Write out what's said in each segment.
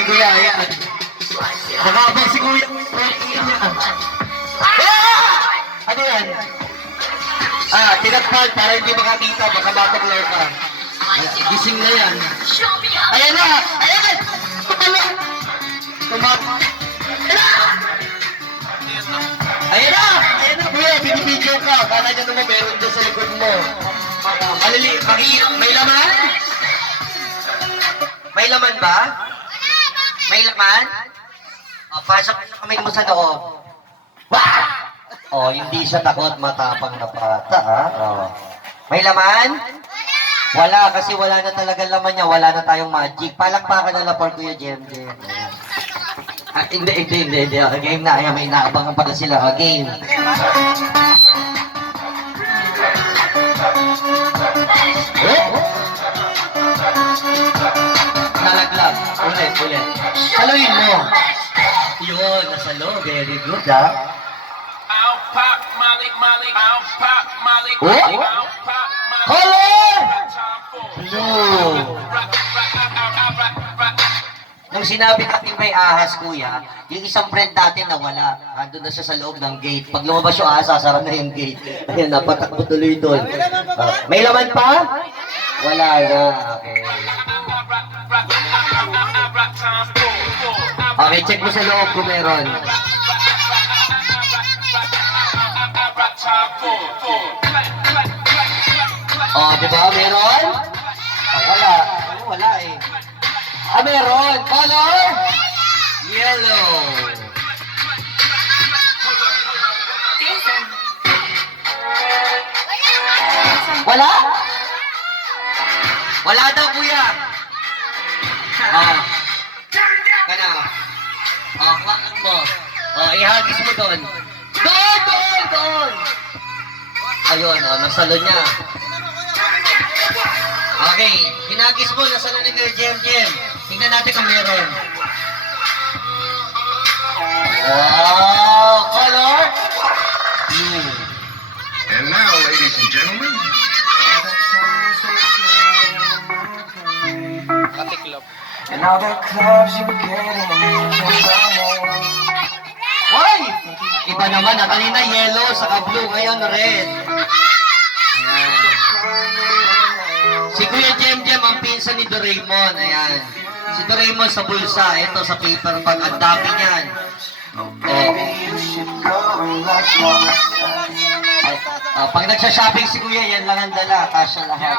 Okay, kuya, ayan. Nakabang si kuya. Ano yan? Tinatpad para hindi makakita, baka mapaglaw ka. Gising na yan. Ayan na! Ayan! Tumalak! Ayan na! Ayan na, kuya, binibidyo ka. Kala nyo naman meron dyan sa likod mo. May laman? May laman ba? May laman? Pasok na kamay mo sa loob. Hindi siya takot, matapang na bata, ha? May laman? Wala, kasi wala na talaga laman niya. Wala na tayong magic. Palakpakan na lang for Kuya Jem. Hindi. Game na. Ayan, may inaabangan pala sila. Game. Nalaglag. Ulit. Saluhin mo. Yun, nasalo. Very good, ha? Color! Blue! Nung sinabi natin may ahas, kuya, yung isang friend natin nawala. Andun na siya sa loob ng gate. Pag lumabas yung ahas, sasara na yung gate. Ayan, napatakbo tuloy doon. May laman pa? Wala na. Okay. Okay, check mo sa loob kung meron. Di ba? Meron? Wala. Wala eh. Meron. Color? Yellow. Wala? Wala daw, kuya. Kana. Kwakak mo. Ihagis mo doon. Doon! Ayun, nasalo niya. Okay, hinagis mo, nasalo ni Kuya Jem. Tingnan natin kung meron. Wow! Color? Blue. And now, ladies and gentlemen, and all the clubs you get in. Hoy! Iba naman na kanina yellow, saka blue, ngayon red. Ayan. Si Kuya Jem ang pinsan ni Doraemon. Ayan. Si Doraemon sa bulsa, ito sa paper bag, ang dami niyan. Pag nagsha-shopping si Kuya, yan lang ang dala, kasya lahat.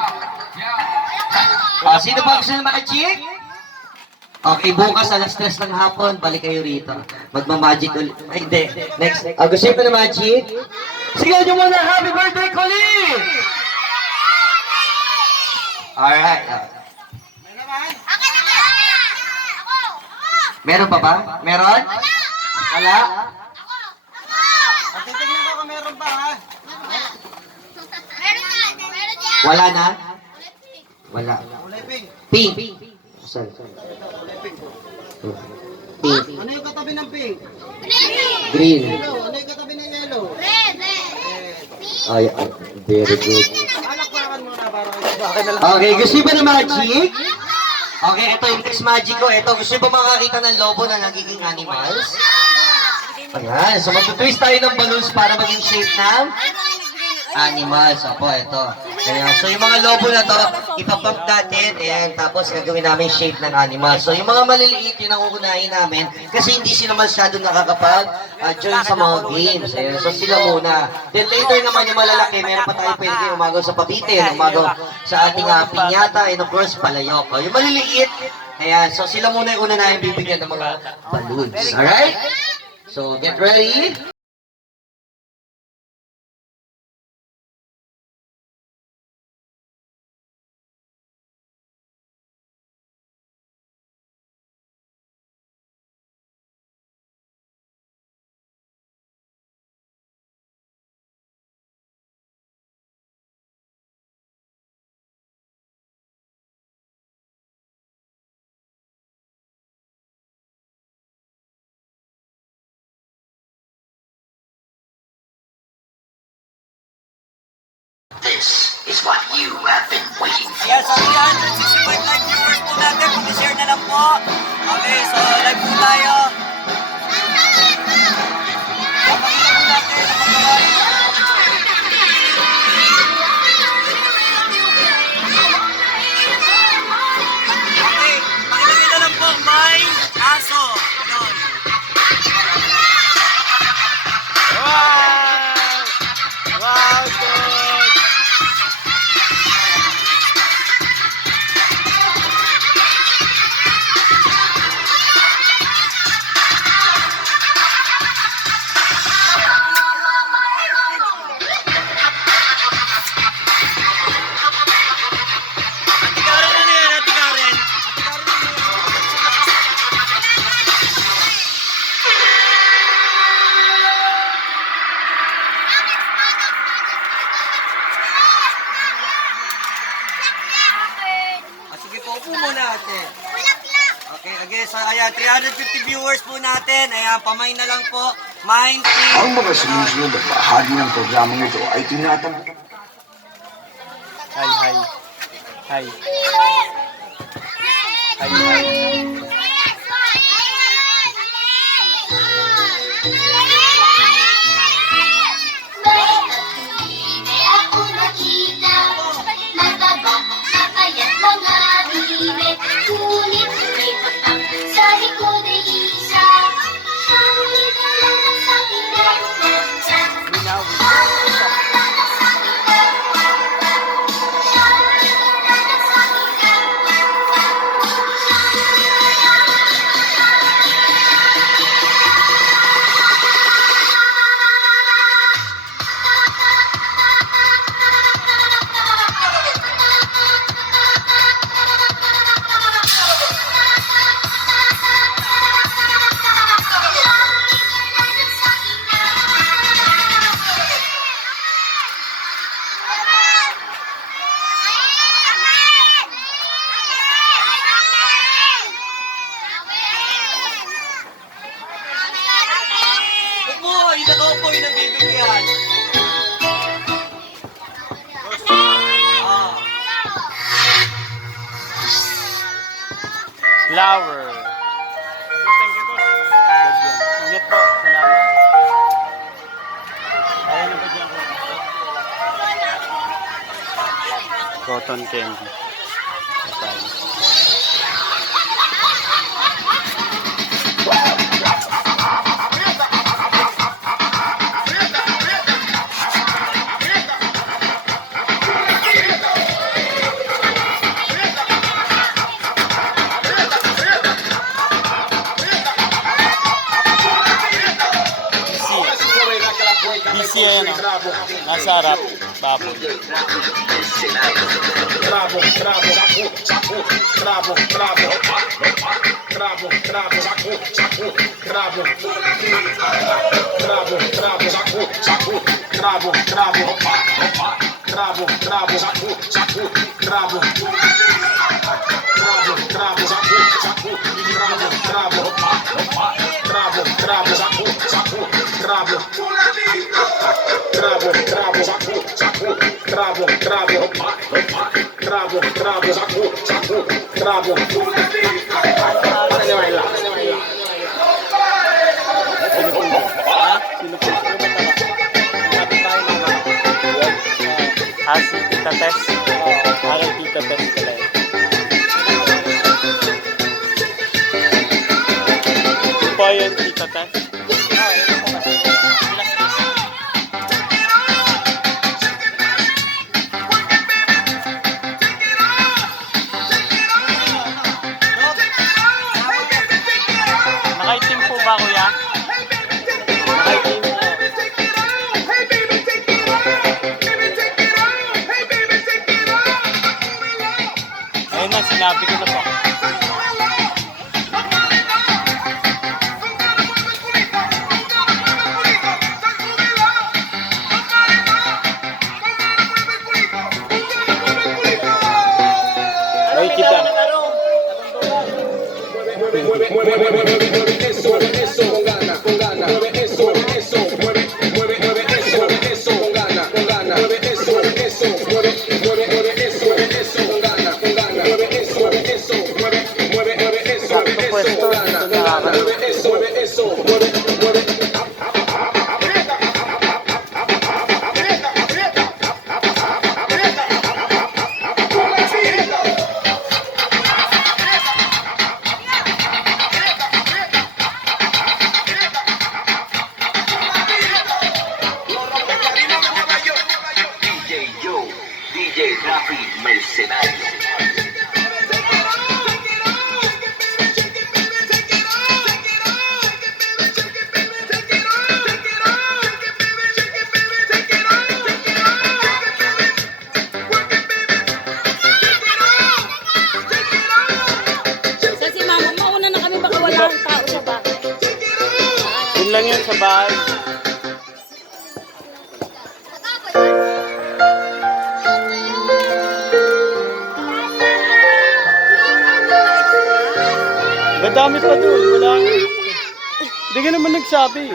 Sino ba gusto na makachik? Okay, bukas alas 3 ng hapon, balik kayo rito. Magmamagic ulit. Ay, hindi. Next. Gusto nyo na magic? Sige nyo muna, happy birthday, Colleen! Alright. Meron pa ba? Meron? Wala? Titignan ko kung meron pa, ha? Wala na? Wala. Kulay pink. Pink. Sorry. Pink. Ano yung katabi ng pink? Green. Yellow. Ano yung katabi ng yellow? Ay, very good. Alakpakan muna para kayo. Okay, gusto nyo ba na magic? Okay, ito yung next magic ko. Ito, gusto nyo ba makakita ng lobo na nagiging animals? Ayan, so mag-twist tayo ng balloons para maging shape ng animals. Opo, ito. Ayan, so yung mga lobo na to, ipapump natin, ayan, tapos gagawin namin shape ng animals. So yung mga maliliit, yun ang uunahin namin, kasi hindi sila masyado nakakapag-join sa mga games. Ayan, so sila muna. Then later naman yung malalaki, meron pa tayo pwede kayo umagaw sa pabitin, umagaw sa ating pinyata, and of course, palayok. Yung maliliit, ayan, so sila muna yung una namin bibigyan ng mga balloons. Alright? So, get ready. this is what you have been waiting for. Yes, 365 live viewers po natin. natin, pag-share na lang po. Okay, so live po tayo. Papakita po natin ang paggawa nyo. Okay, pakita nyo na lang po, may aso. Ganon. Wow! Wow, good! Ate Karen, ano yan, Ate Karen? Sige po, upo muna ate. Okay, again, so ayan, 350 viewers po natin. Ayan, pamain na lang po. Mind, Ang mga sumusunod na bahagi ng programang ito ay tinatanggap. Hi, hi. Hi. Hi, hi. May ako nakita, mataba, mapayat mga bibe. Ngunit may patak sa likod ay isa. Siyang nagdala sa aking nagtatsan. Siyang nagdala sa aking nagtatsan. Siyang nagdala sa aking upo, yung nakaupo, yung nagbibigyan. Ah. Flower. Ingat po. Salamat. Ayaw na ba dyan ko? Cotton candy. Okay. Busy yan, nasa harap, baboy. Si Tita Tess. Aking Tita Tess pala eh. Yung po yun, Tita Tess. Ito po kasi. Nakaitim po ba, kuya? Nakaitim po. Ayun na, sinabi ko na po. Ay, kita. Rapid Mercenario. So si mama, mauna na kami baka wala ang tao sa bahay. Yun lang yan sa bahay. Madami pa doon. Wala nga. Hindi ka naman nagsabi.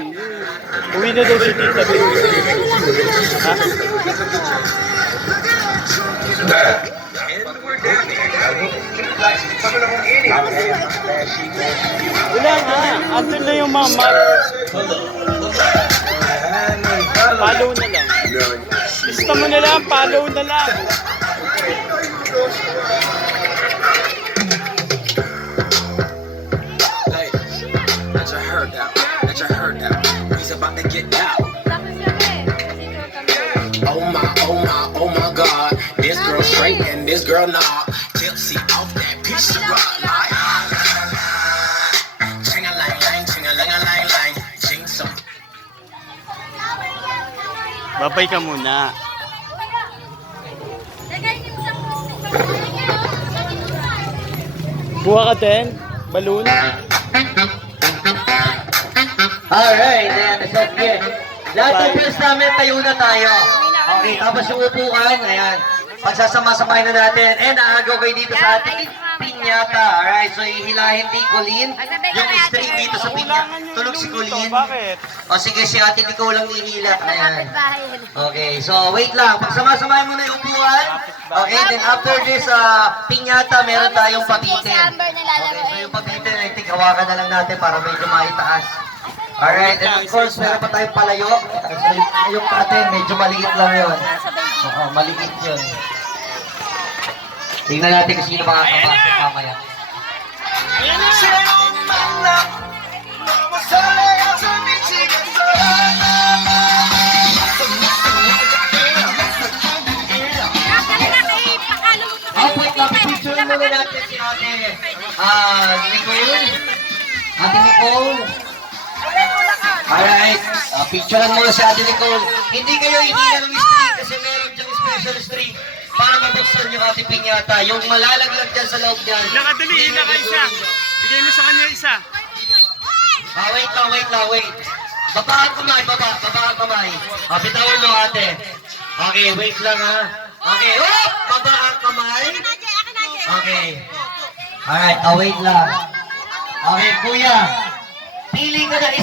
Uwi na daw si Tita B. Ha? Wala nga. Andun na yung mama. Follow na lang. Lista mo na lang. Follow na lang. Let your herd out. Let your herd out. He's about to get out. Oh my God. This girl straight and this girl not. Tipsy off that piece of rock. Like, ching-a-lang-lang, ching-a-lang-a-lang-lang. Ching-some. Babay ka muna. Kuha ka din. Balloon. Alright, ayan, so sige. Lahat ng friends namin, tayo na tayo. Okay, tapos yung upuan, ayan. Pagsasama-samahin na natin. And aagaw kayo dito sa ating pinyata. Alright, so ihilahin di Colleen. Yung string dito sa pinyata. Tulog si Colleen. Bakit? O sige, si Ate Nicole lang ihila. Ayan. Okay, so wait lang. Pagsama-samahin mo na yung upuan. Okay, then after this pinyata, meron tayong pabitin. Okay, so yung pabitin, I think hawakan na lang natin para medyo maitaas. Alright, and of course, meron pa tayong palayok. So yung palayok natin, medyo maliit lang yun. Oo, maliit yun. Tingnan natin kung sino makakapasok mamaya. Wait lang, picture muna natin si Ate Nicole. Ate Nicole. Alright, picturean muna si Ate Nicole. Hindi kayo ihila ng string kasi meron dyan special string para mabuksan yung Ate Piñata. Yung malalaglag dyan sa loob dyan. Nakadali, hila ka isa. Bigay mo sa kanya isa. Wait lang. Baba ang kamay, baba ang kamay. Bitawan mo ate. Okay, wait lang ha. Okay, baba ang kamay. Okay. Alright, wait lang. Okay, kuya. Pili ka na isa